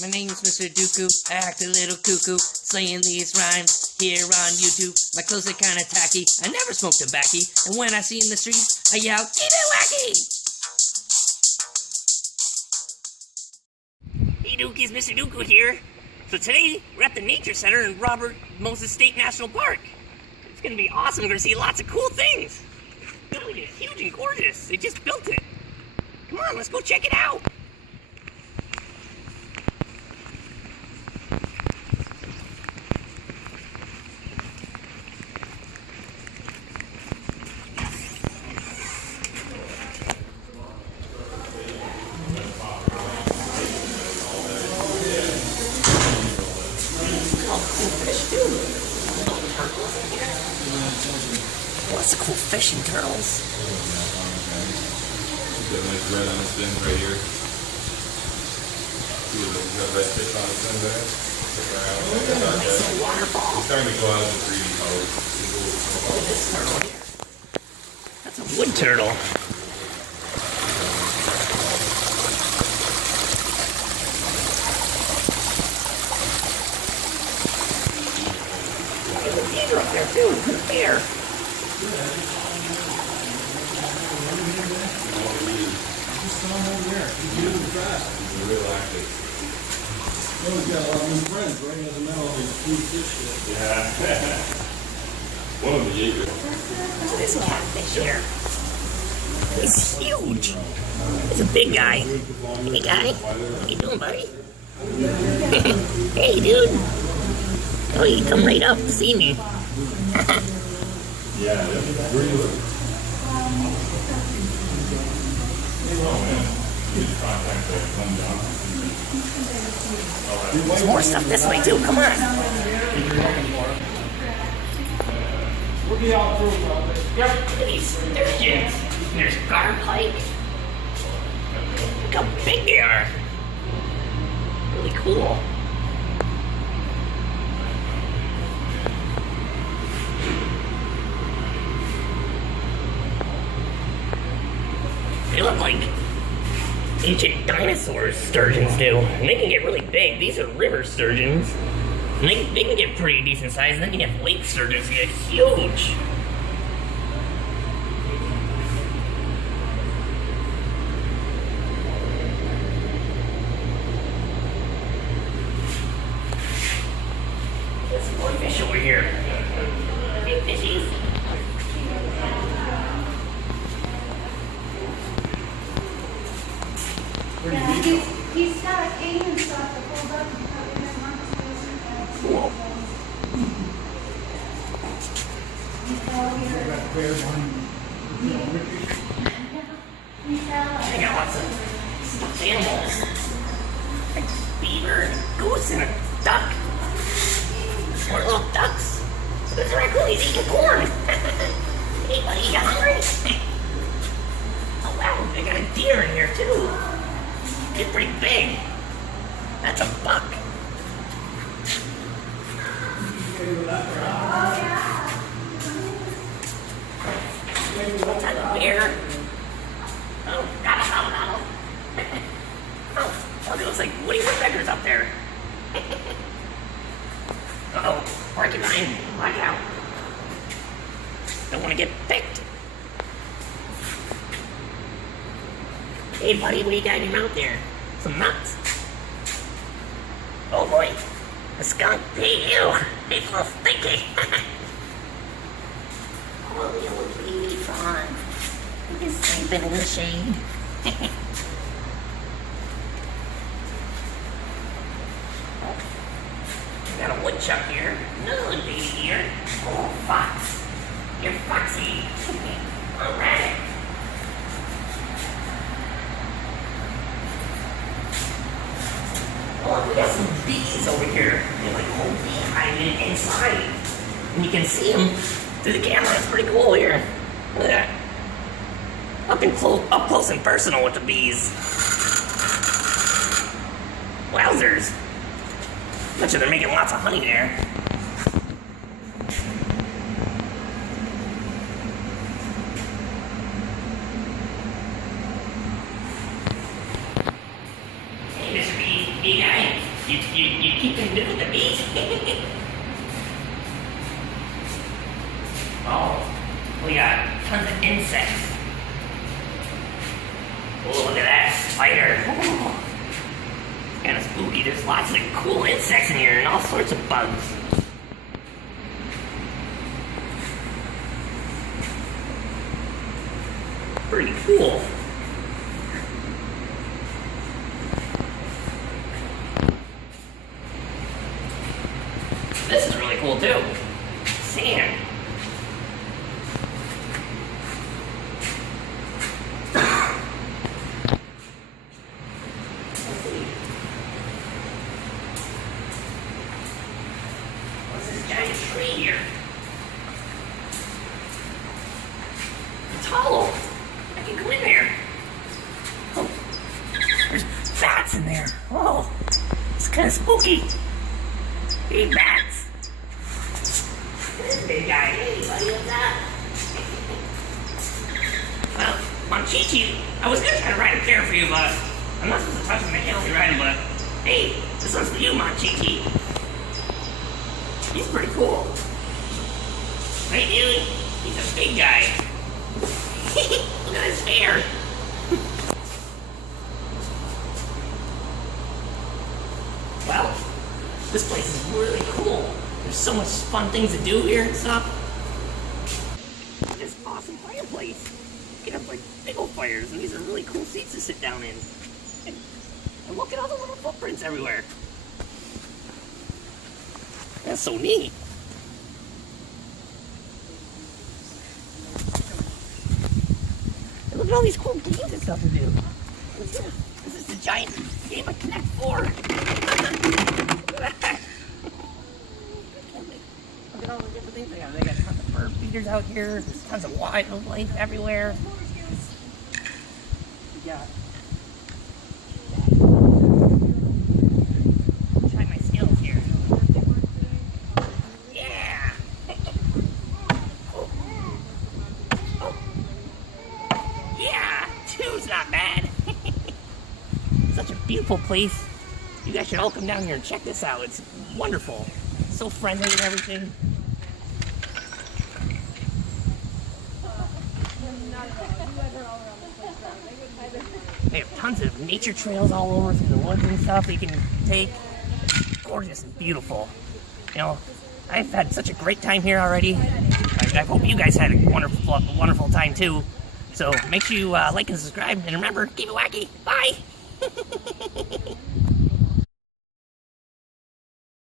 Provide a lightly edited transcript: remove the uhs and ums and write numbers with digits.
My name's Mr. Dewku. I act a little cuckoo, slaying these rhymes here on YouTube. My clothes are kinda tacky. I never smoke tobacco, and when I see in the streets, I yell, "Keep it wacky!" Hey Dookies, Mr. Dewku here. So today, we're at the Nature Center in Robert Moses State National Park. It's gonna be awesome. We're gonna see lots of cool things. The building is huge and gorgeous. They just built it. Come on, let's go check it out. Lots of cool fish and turtles. Got nice red on his fins right here. See, he's got red tips on his fins there. It's a waterfall. He's starting to go out in 3D colors. Look at this turtle here. That's a wood turtle. There's a deer up there too. Look at there. He's real active. Oh, he's got a lot of new friends, right? He doesn't know all these food fish shit. Yeah. One of the Jaegers. Look at this catfish here. He's huge. He's a big guy. Hey guy, how you doing, buddy? Hey dude. Oh, you come right up to see me. Yeah, where you live? There's more stuff this way too, come on. We'll be out through, brother. Look at these sturgeons. There's garpike. Look how big they are. Really cool. They look like ancient dinosaurs, sturgeons do. And they can get really big. These are river sturgeons. And they can get pretty decent size. And then you have lake sturgeons that get huge. There's more fish over here. Big fishies. Yeah, he's got a cane and stuff to hold up and put in his workspace. Cool. I got lots of stuffed animals. Like beaver, and goose, and a duck. More little ducks. Those raccoons eating corn. Hey buddy, you hungry? Oh wow, they got a deer in here too. It's pretty big. That's a buck. What type of bear? Oh, gobble. Oh, it looks like Woody Woodpecker's up there. Uh-oh, porcupine, watch out. Don't want to get picked. Hey buddy, what do you got in your mouth there? Some nuts. Oh boy, a skunk. Hey you, they smell stinky. Oh, you little baby frog. You're sleeping in the shade. We got a woodchuck here. Another little baby here. Oh, fox. You're foxy. A rabbit. Oh, we got some bees over here. They're like a whole beehive inside. And you can see them through the camera. It's pretty cool here. Look at that. Up close and personal with the bees. Wowzers. Bet you they're making lots of honey there. Hey, Mr. Bee guy. You keep them living the bees? Oh, we got tons of insects. Oh, look at that spider. Oh, it's kind of spooky. There's lots of cool insects in here and all sorts of bugs. Pretty cool. This is really cool too. Sand. What's this giant tree here? It's hollow. I can go in there. Oh, there's bats in there. Oh, it's kind of spooky. Hey, bats. This big guy. Hey, buddy, what's up? Well, Monchichi, I was gonna try to ride a bear for you, but I'm not supposed to touch him. I can't help you ride him, but hey, this one's for you, Monchichi. He's pretty cool. Right, dude? He's a big guy. Look at his hair. Well, this place is really cool. There's so much fun things to do here and stuff. This awesome fireplace. You can have like big old fires, and these are really cool seats to sit down in. And look at all the little footprints everywhere. That's so neat. And look at all these cool games and stuff to do. This is the giant game of Connect 4. Look at that. Look at all the different things they have. They got tons of bird feeders out here. There's tons of wildlife everywhere. Yeah. Try my skills here. Yeah. Oh. Oh. Yeah. Two's not bad. Such a beautiful place. You guys should all come down here and check this out. It's wonderful. So friendly and everything. They have tons of nature trails all over through the woods and stuff that you can take. Gorgeous and beautiful. You know, I've had such a great time here already. I hope you guys had a wonderful time too. So make sure you like and subscribe, and remember, keep it wacky. Bye!